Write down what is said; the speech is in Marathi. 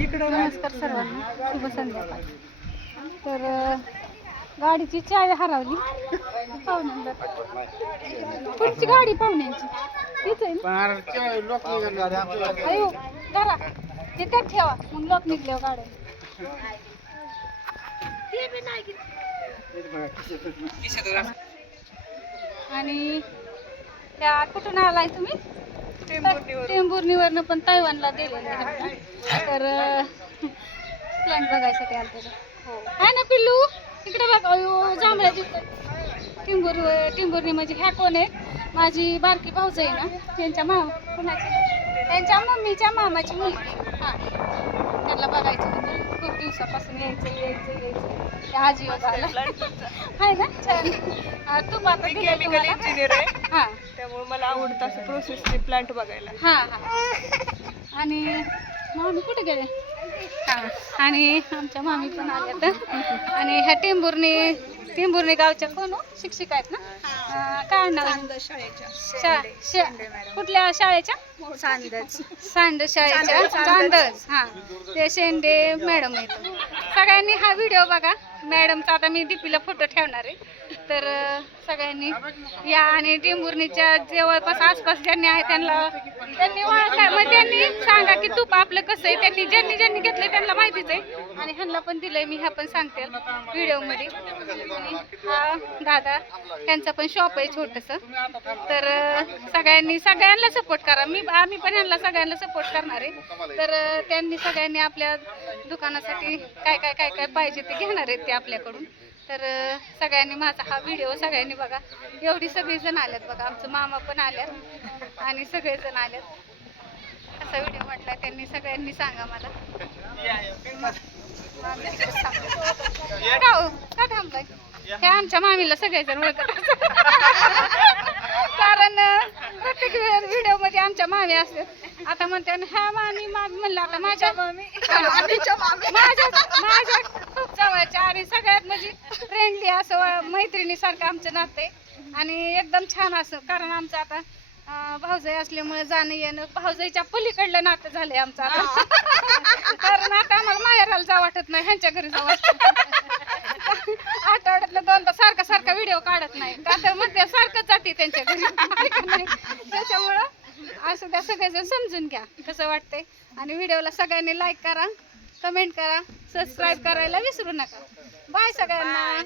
नमस्कार सर्वांना. शुभ संध्याकाळ. तर गाडीची चावी हरवली. पाहुण्यांना. पुढची गाडी पाहुण्यांची. तीच आहे ना? अयो जरा ते त्यात ठेवा. मग लोक निघल्यावर गाड्या. आणि त्या कुठून आलाय तुम्ही? टेंभुर्णीवरनं. पण तैवानला दिलेलं. तर प्लॅन बघायसाठी आलं त्याचं आहे ना पिल्लू? इकडे बघ अयो जांभळ्या दिसतात. टिंबुर टिंबुर्णी म्हणजे ह्या कोण आहेत माझी बारकी भाऊज आहे ना त्यांच्या मामा कोणाची? त्यांच्या मम्मीच्या मामाची मुलगी. हां. त्याला बघायचं होतं. खूप दिवसापासून यायचं यायचं यायचं त्या आजी आहे ना? छान. हा, तूप आता केमिकल तुम्हाला. इंजिनियर आहे. हां. त्यामुळे मला आवडतं असं प्रोसेसचे प्लांट बघायला. हा हा. आणि मामी कुठे गेले? हा आणि आमच्या मामी पण आल्या तर आणि ह्या टेंभुर्णी टेंभुर्णी गावच्या कोण हो? शिक्षिका आहेत ना? काय नाव? आहे? शा- शा- कुठल्या शाळेच्या? सांड शाळेच्या. चांदस हा. ते शेंडे मॅडम आहेत. सगळ्यांनी हा व्हिडिओ बघा. मॅडमचा आता मी डीपीला फोटो ठेवणार आहे. तर सगळ्यांनी या आणि टेंभुर्णीच्या जवळपास आसपास ज्यांनी आहे त्यांना त्यांनी ओळखा मग त्यांनी सांगा की तूप आपलं कसं आहे? त्यांनी ज्यांनी ज्यांनी घेतलंय त्यांना माहितीच आहे. आणि ह्यांना पण दिलंय मी ह्या पण सांगते व्हिडिओमध्ये. आणि हा दादा त्यांचं पण शॉप आहे छोटंसं. तर सगळ्यांनी सगळ्यांना सपोर्ट करा. मी आम्ही पण ह्यांना सगळ्यांना सपोर्ट करणार आहे. तर त्यांनी सगळ्यांनी आपल्या दुकानासाठी काय काय काय काय पाहिजे ते घेणार आहेत ते आपल्याकडून. तर सगळ्यांनी माझा हा व्हिडिओ सगळ्यांनी बघा. एवढी सगळी जण आल्यात बघा. आमचं मामा पण आल्यात आणि सगळेजण आल्यात. असा व्हिडिओ म्हटलाय त्यांनी. सगळ्यांनी सांगा मला. का हो? का थांबलाय? हे आमच्या मामीला सगळेजण ओळखत. कारण प्रत्येक व्हिडिओमध्ये आमच्या मामी असतात. आता म्हणते "आणि ह्या मामी मामी म्हणलं आता माझ्या मामी. माझ्या माझ्या जवळच्या आणि सगळ्यात म्हणजे फ्रेंडली असं मैत्रिणीसारखं आमचं नातं आहे. आणि एकदम छान असं कारण आमचं आता भाऊजाई असल्यामुळे जाणं येणं भाऊजाईच्या पलीकडलं नातं झालंय आमचं आता. कारण आता आम्हाला माहेराला जा वाटत नाही ह्यांच्या घरी जा वाटत आठवड्यातलं दोनदा सारखा सारखा व्हिडिओ काढत नाही. का तर मध्ये सारखं जाते त्यांच्या घरी? त्याच्यामुळं असं त्या सगळेजण समजून घ्या कसं वाटतंय. आणि व्हिडिओला सगळ्यांनी लाईक करा. कमेंट करा सबस्क्राईब करायला विसरू नका. बाय सगळ्यांना.